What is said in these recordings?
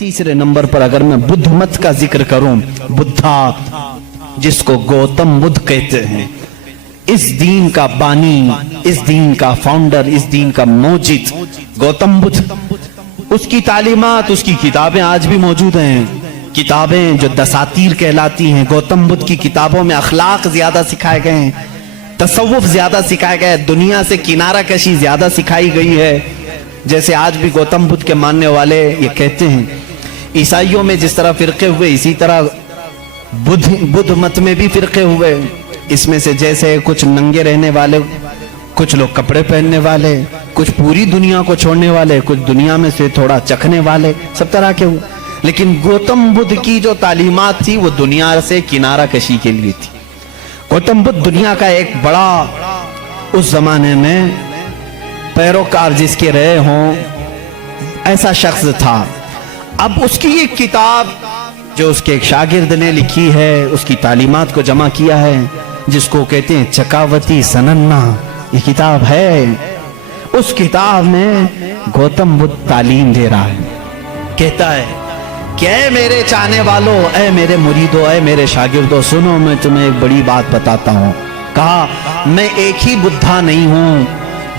तीसरे नंबर पर अगर मैं बुद्ध मत का जिक्र करूं, बुद्धा जिसको गौतम बुद्ध कहते हैं, इस दीन का बानी, इस दीन का फाउंडर, इस दीन का मौजिद गौतम बुद्ध, उसकी तालीमात, उसकी किताबें आज भी मौजूद हैं। किताबें जो दसातीर कहलाती हैं, गौतम बुद्ध की किताबों में अखलाक ज्यादा सिखाए गए हैं, तसव्वुफ ज्यादा सिखाया गया है, दुनिया से किनारा कशी ज्यादा सिखाई गई है। जैसे आज भी गौतम बुद्ध के मानने वाले ये कहते हैं, ईसाइयों में जिस तरह फिरके हुए, इसी तरह बुद्ध मत में भी फिरके हुए। इसमें से जैसे कुछ नंगे रहने वाले, कुछ लोग कपड़े पहनने वाले, कुछ पूरी दुनिया को छोड़ने वाले, कुछ दुनिया में से थोड़ा चखने वाले, सब तरह के हुए। लेकिन गौतम बुद्ध की जो तालीमात थी वो दुनिया से किनारा कशी के लिए थी। गौतम बुद्ध दुनिया का एक बड़ा, उस जमाने में पैरोकार जिसके रहे हों, ऐसा शख्स था। अब उसकी एक किताब जो उसके एक शागिर्द ने लिखी है, उसकी तालीमात को जमा किया है, जिसको कहते हैं चकावती सनन्ना, ये किताब है। उस किताब में गौतम बुद्ध तालीम दे रहा है, कहता है कि ऐ मेरे चाहने वालों, ऐ मेरे मुरीदों, ऐ मेरे शागिर्दों, सुनो मैं तुम्हें एक बड़ी बात बताता हूँ। कहा मैं एक ही बुद्धा नहीं हूँ,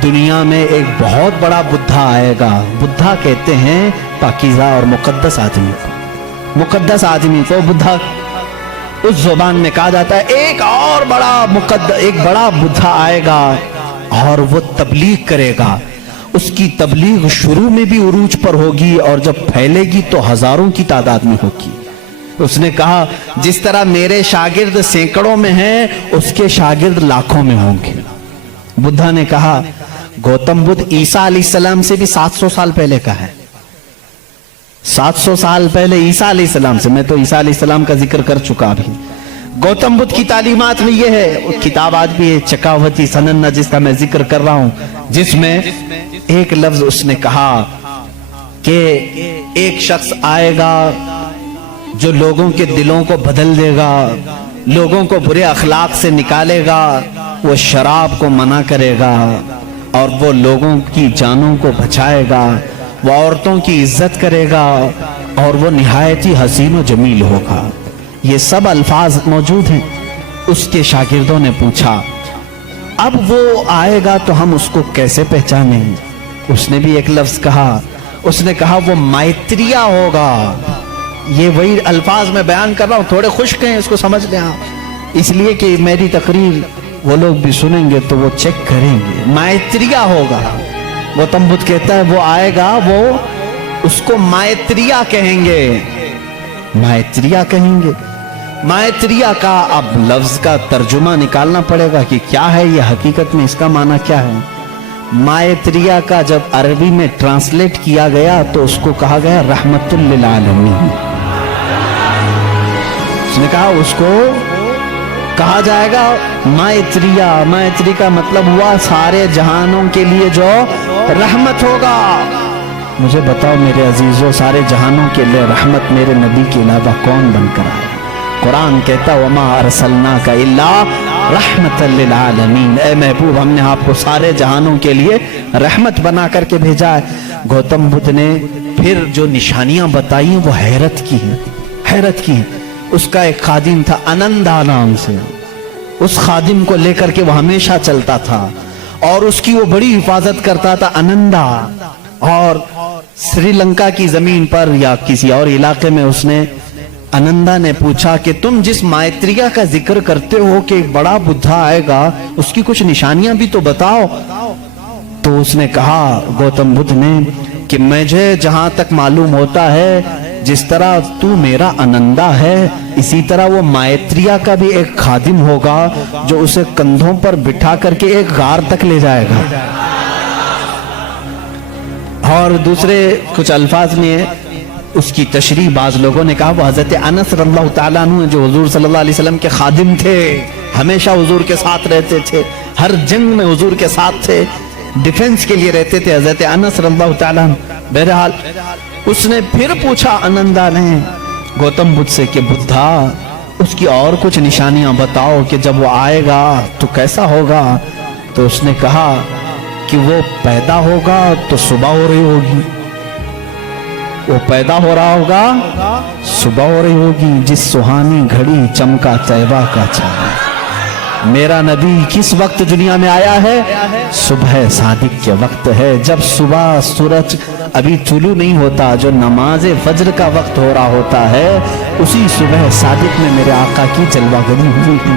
दुनिया में एक बहुत बड़ा बुद्धा आएगा। बुद्धा कहते हैं पाकीज़ा और मुकद्दस आदमी को, मुकद्दस आदमी को बुद्धा उस जुबान में कहा जाता है। एक और बड़ा एक बड़ा बुद्धा आएगा और वो तबलीग करेगा। उसकी तबलीग शुरू में भी उरूज पर होगी और जब फैलेगी तो हजारों की तादाद में होगी। उसने कहा जिस तरह मेरे शागिर्द सैकड़ों में हैं, उसके शागिर्द लाखों में होंगे। बुद्धा ने कहा गौतम बुद्ध ईसा अलैहिस्सलाम से भी 700 साल पहले का है। 700 साल पहले ईसा अलैहिस्सलाम से, मैं तो ईसा अलैहिस्सलाम का जिक्र कर चुका अभी। गौतम बुद्ध की तालीमात में ये है, किताब आज भी है चकावती सनन्ना जिसका मैं जिक्र कर रहा हूं, जिसमें एक लफ्ज उसने कहा कि एक शख्स आएगा जो लोगों के दिलों को बदल देगा, लोगों को बुरे अखलाक से निकालेगा, वो शराब को मना करेगा और वो लोगों की जानों को बचाएगा, वो औरतों की इज्जत करेगा और वो निहायत ही हसीन व जमील होगा। ये सब अल्फाज मौजूद हैं। उसके शागिर्दों ने पूछा अब वो आएगा तो हम उसको कैसे पहचानें? उसने भी एक लफ्ज कहा, उसने कहा वो मैत्रिया होगा। ये वही अल्फाज में बयान कर रहा हूं, थोड़े खुश्क हैं, इसको समझ लें आप, इसलिए कि मेरी तकरीर वो लोग भी सुनेंगे तो वो चेक करेंगे। मैत्रिया होगा। गौतम बुद्ध कहता है वो आएगा, वो उसको मैत्रिया कहेंगे, मैत्रिया कहेंगे। मैत्रिया का अब लफ्ज का तर्जुमा निकालना पड़ेगा कि क्या है ये, हकीकत में इसका माना क्या है। मैत्रिया का जब अरबी में ट्रांसलेट किया गया तो उसको कहा गया रहमतुल लिल आलमीन। उसने कहा उसको कहा जाएगा मैत्रिया। मैत्री का मतलब हुआ सारे जहानों के लिए जो रहमत होगा। मुझे बताओ मेरे अजीजों, सारे जहानों के लिए रहमत मेरे नबी के अलावा कौन बनकर आए? कुरान कहता वमा अरसलनाका इल्ला रहमतल लिल आलमीन, ए महबूब हमने आपको सारे जहानों के लिए रहमत बना करके भेजा है। गौतम बुद्ध ने फिर जो निशानियां बताई वो हैरत की हैं, हैरत की हैं। उसका एक खादिम था अनंदा नाम से, उस खादिम को लेकर के वो हमेशा चलता था और उसकी वो बड़ी हिफाजत करता था अनंदा। और श्रीलंका की जमीन पर या किसी और इलाके में उसने, अनंदा ने पूछा कि तुम जिस मैत्रिया का जिक्र करते हो कि एक बड़ा बुद्धा आएगा, उसकी कुछ निशानियां भी तो बताओ। तो उसने कहा गौतम बुद्ध ने कि मुझे जहां तक मालूम होता है, जिस तरह तू मेरा अनंदा है, इसी तरह वो मैत्रिया का भी एक खादिम होगा जो उसे कंधों पर बिठा करके एक गार तक ले जाएगा। और दूसरे कुछ अल्फाज में उसकी तशरीह बाज लोगों ने कहा वो हजरत अनस रज़ियल्लाहु ताला अन्हु जो हुजूर सल्लल्लाहु अलैहि वसल्लम के खादिम थे, हमेशा हुजूर के साथ रहते थे, हर जंग में हुजूर के साथ थे, डिफेंस के लिए रहते थे हजरत अनस रज़ियल्लाहु ताला अन्हु। बहरहाल उसने फिर पूछा अनंदा ने गौतम बुद्ध से कि बुद्धा उसकी और कुछ निशानियां बताओ कि जब वो आएगा तो कैसा होगा। तो उसने कहा कि वो पैदा होगा तो सुबह हो रही होगी, वो पैदा हो रहा होगा, सुबह हो रही होगी, जिस सुहानी घड़ी चमका तैबा का चांद। मेरा नबी किस वक्त दुनिया में आया है? सुबह सादिक के वक्त है, जब सुबह सूरज अभी तुलू नहीं होता, जो नमाज फज्र का वक्त हो रहा होता है, उसी सुबह सादिक में मेरे आका की जलवागरी हुई थी।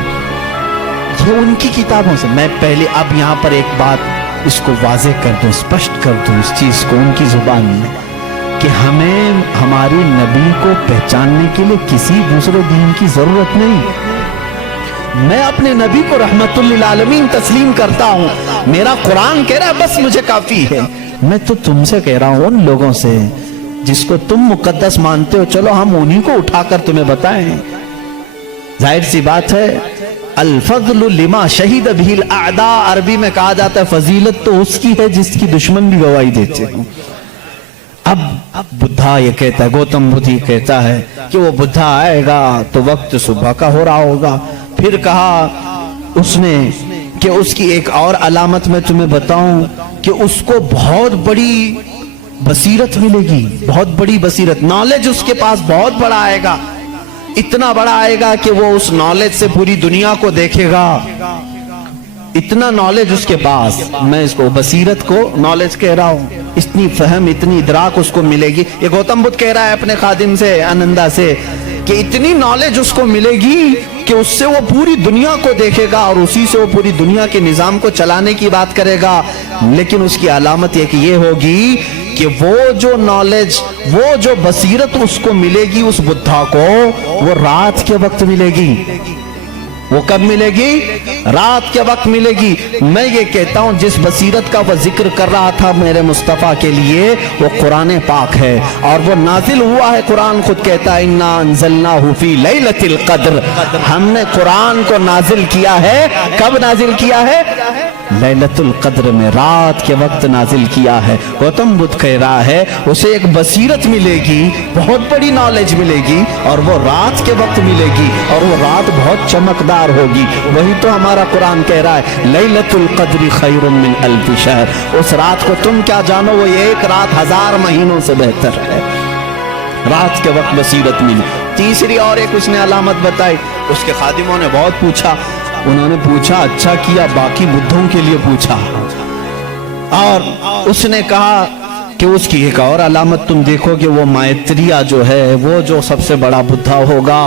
ये उनकी किताबों से। मैं पहले अब यहाँ पर एक बात इसको वाजे कर दूं, स्पष्ट कर दूं इस चीज को उनकी जुबान में, कि हमें हमारे नबी को पहचानने के लिए किसी दूसरे दीन की जरूरत नहीं। मैं अपने नबी को रहमतुल लिल आलमीन तस्लीम करता हूं। मेरा कुरान कह रहा है बस मुझे काफी है। मैं तो तुमसे कह रहा हूं, उन लोगों से जिसको तुम मुकद्दस मानते हो, चलो हम उन्हीं को उठाकर तुम्हें बताएं। जाहिर सी बात है, अल फज़्लु लिमा शहीद बिहिल आदा, अरबी में कहा जाता है फजीलत तो उसकी है जिसकी दुश्मन भी गवाही देते हो। अब बुद्धा ये कहता है, गौतम बुद्ध ये कहता है कि वो बुद्धा आएगा तो वक्त सुबह का हो रहा होगा। फिर कहा उसने कि उसकी एक और अलामत मैं तुम्हें बताऊं कि उसको बहुत बड़ी बसीरत मिलेगी, बहुत बड़ी बसीरत, नॉलेज उसके पास बहुत बड़ा आएगा, इतना बड़ा आएगा कि वो उस नॉलेज से पूरी दुनिया को देखेगा। इतना नॉलेज उसके पास, मैं इसको बसीरत को नॉलेज कह रहा हूं, इतनी फहम, इतनी इदराक उसको मिलेगी। ये गौतम बुद्ध कह रहा है अपने खादिम से, आनंदा से, कि इतनी नॉलेज उसको मिलेगी कि उससे वो पूरी दुनिया को देखेगा और उसी से वो पूरी दुनिया के निजाम को चलाने की बात करेगा। लेकिन उसकी अलामत ये कि ये होगी कि वो जो नॉलेज, वो जो बसीरत उसको मिलेगी उस बुद्धा को, वो रात के वक्त मिलेगी। वो कब मिलेगी? रात के वक्त मिलेगी। मैं ये कहता हूं जिस बसीरत का वह जिक्र कर रहा था मेरे मुस्तफा के लिए, वो कुरान पाक है और वो नाजिल हुआ है। कुरान खुद कहता है इन्ना अंज़लनाहु फी लैलतिल क़द्र, हमने कुरान को नाजिल किया है। कब नाजिल किया है? लैलतुल क़द्र में, रात के वक्त नाजिल किया है। गौतम बुद्ध कह रहा है उसे एक बसीरत मिलेगी, बहुत बड़ी नॉलेज मिलेगी और वो रात के वक्त मिलेगी और वो रात बहुत चमकदार होगी। वही तो हमारा कुरान कह रहा है लैलतुल क़द्रि खैरुम मिन अल्फि शहर। उस रात को तुम क्या जानो, वो एक रात 1000 महीनों से बेहतर है। रात के वक्त बसीरत मिली। तीसरी और एक उसने अलामत बताई। उसके खादिमों ने बहुत पूछा, उन्होंने पूछा अच्छा किया, बाकी बुद्धों के लिए पूछा, और उसने कहा कि उसकी एक और अलामत तुम देखो कि वो मैत्रेय जो है, वो जो सबसे बड़ा बुद्धा होगा,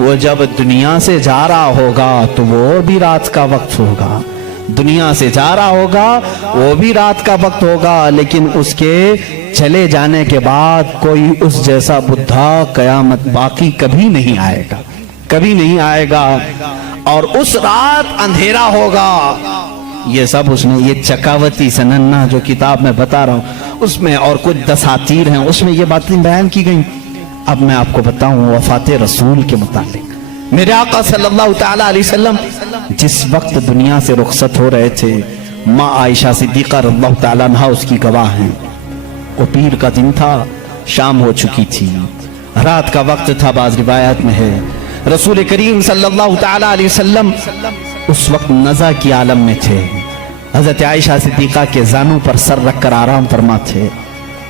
वो जब दुनिया से जा रहा होगा तो वो भी रात का वक्त होगा। दुनिया से जा रहा होगा वो भी रात का वक्त होगा, लेकिन उसके चले जाने के बाद कोई उस जैसा बुद्धा कयामत बाकी कभी नहीं आएगा, कभी नहीं आएगा। और उस रात अंधेरा होगा। ये सब उसने, ये चकावती सनन्ना जो किताब में बता रहा हूं उसमें और कुछ दसातीर हैं, उसमें ये बातें बयान की गई। अब मैं आपको बताऊं वफात रसूल के मुतालिक। मेरे आका सल्लल्लाहु तआला अलैहि वसल्लम जिस वक्त दुनिया से रुखसत हो रहे थे, माँ आयशा सिद्दीक़ा रज़ियल्लाहु तआला अन्हा उसकी गवाह हैं। वो पीर का दिन था, शाम हो चुकी थी, रात का वक्त था, बाज़ रिवायात में है। रसूल करीम सल्लल्लाहु तआला अलैहि वसल्लम उस वक्त नज़ा की आलम में थे। हज़रत आयशा सिद्दीक़ा के जानों पर सर रखकर आराम फरमा थे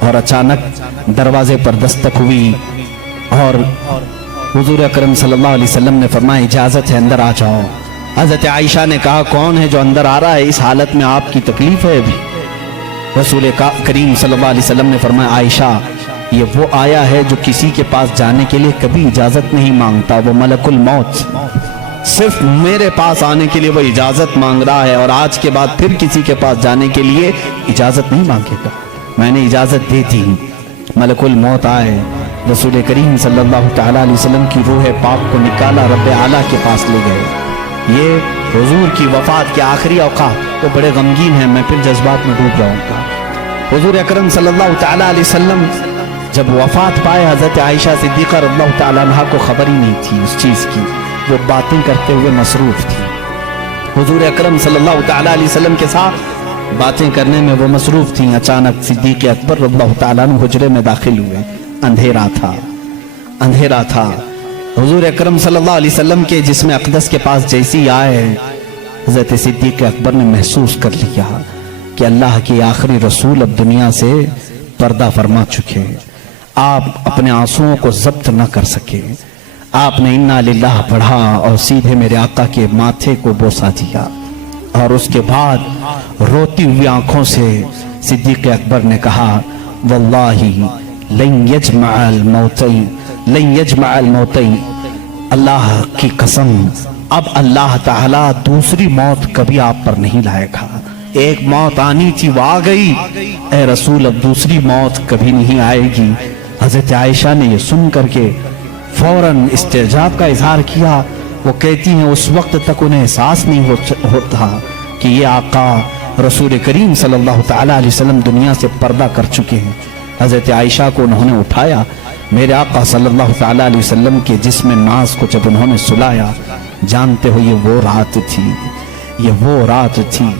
और अचानक दरवाजे पर दस्तक हुई और हुजूर अकरम सल्लल्लाहु अलैहि वसल्लम ने फरमाया इजाज़त है, अंदर आ जाओ। हज़रत आयशा ने कहा कौन है जो अंदर आ रहा है, इस हालत में आपकी तकलीफ है अभी? रसूल करीम सल्लल्लाहु अलैहि वसल्लम ने फरमाया आयशा, ये वो आया है जो किसी के पास जाने के लिए कभी इजाजत नहीं मांगता, वो मलकुल मौत, सिर्फ मेरे पास आने के लिए वो इजाजत मांग रहा है और आज के बाद फिर किसी के पास जाने के लिए इजाजत नहीं मांगेगा। मैंने इजाजत दे दी, मलकुल मौत आए, रसूल करीम सल्लल्लाहु तआला अलैहि वसल्लम की रूह पाक को निकाला, रब्बे आला के पास ले गए। ये हुजूर की वफात के आखिरी औकात, वो बड़े गमगीन हैं, मैं फिर जज्बात में डूब जाऊंगा। हुजूर अकरम सल्लल्लाहु तआला अलैहि वसल्लम जब वफात पाए, हजरत आयशा सिद्दीक़ा रज़ियल्लाहु तआला अन्हा को खबर ही नहीं थी उस चीज़ की, वो बातें करते हुए मसरूफ थी। हुजूर अकरम सल्लल्लाहु तआला अलैहि वसल्लम के साथ बातें करने में वो मसरूफ थी। अचानक सिद्दीक़ अकबर रज़ियल्लाहु तआला अन्हु हुजरे में दाखिल हुए। अंधेरा था, अंधेरा था। हुजूर अकरम सल्लल्लाहु अलैहि वसल्लम के जिस्म अक़दस के पास जैसी आए, हज़रत सिद्दीक़ अकबर ने महसूस कर लिया कि अल्लाह के आखिरी रसूल अब दुनिया से पर्दा फरमा चुके। آپ اپنے آنسوؤں کو ضبط نہ کر سکے. آپ نے انا للہ پڑھا اور سیدھے میرے آقا کے ماتھے کو بوسہ دیا، اور اس کے بعد روتی ہوئی آنکھوں سے صدیق اکبر نے کہا واللہ لن یجمع الموتین، اللہ کی قسم اب اللہ تعالی دوسری موت کبھی آپ پر نہیں لائے گا. ایک موت آنی تھی وہ آ گئی، اے رسول اب دوسری موت کبھی نہیں آئے گی. حضرت عائشہ نے یہ سن کر کے فوراً استعجاب کا اظہار کیا. وہ کہتی ہیں اس وقت تک انہیں احساس نہیں ہوتا کہ یہ آقا رسول کریم صلی اللہ تعالیٰ علیہ وسلم دنیا سے پردہ کر چکے ہیں. حضرت عائشہ کو انہوں نے اٹھایا، میرے آقا صلی اللہ تعالیٰ علیہ وسلم کے جسم ناز کو جب انہوں نے سلایا، جانتے ہو یہ وہ رات تھی، یہ وہ رات تھی.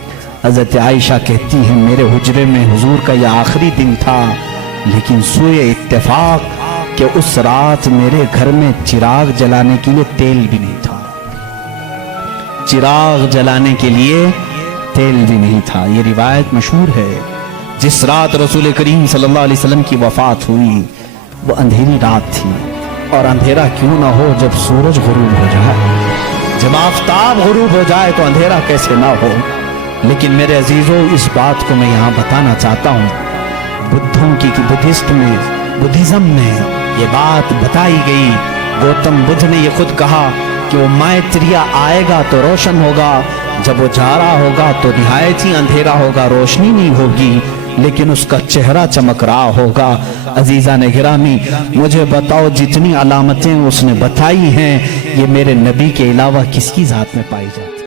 حضرت عائشہ کہتی ہیں میرے حجرے میں حضور کا یہ آخری دن تھا، لیکن سوئے اتفاق کہ اس رات میرے گھر میں چراغ جلانے کے لیے تیل بھی نہیں تھا. چراغ جلانے کے لیے تیل بھی نہیں تھا. یہ روایت مشہور ہے. جس رات رسول کریم صلی اللہ علیہ وسلم کی وفات ہوئی وہ اندھیری رات تھی، اور اندھیرا کیوں نہ ہو جب سورج غروب ہو جائے، جب آفتاب غروب ہو جائے تو اندھیرا کیسے نہ ہو. لیکن میرے عزیزوں اس بات کو میں یہاں بتانا چاہتا ہوں، بدھزم میں یہ بات بتائی گئی. گوتم بدھ نے یہ خود کہا کہ وہ مائتریہ آئے گا تو روشن ہوگا، جب وہ جا رہا ہوگا تو نہایت ہی اندھیرا ہوگا، روشنی نہیں ہوگی، لیکن اس کا چہرہ چمک رہا ہوگا. عزیزان گرامی مجھے بتاؤ جتنی علامتیں اس نے بتائی ہیں یہ میرے نبی کے علاوہ کس کی ذات میں پائی جائیں؟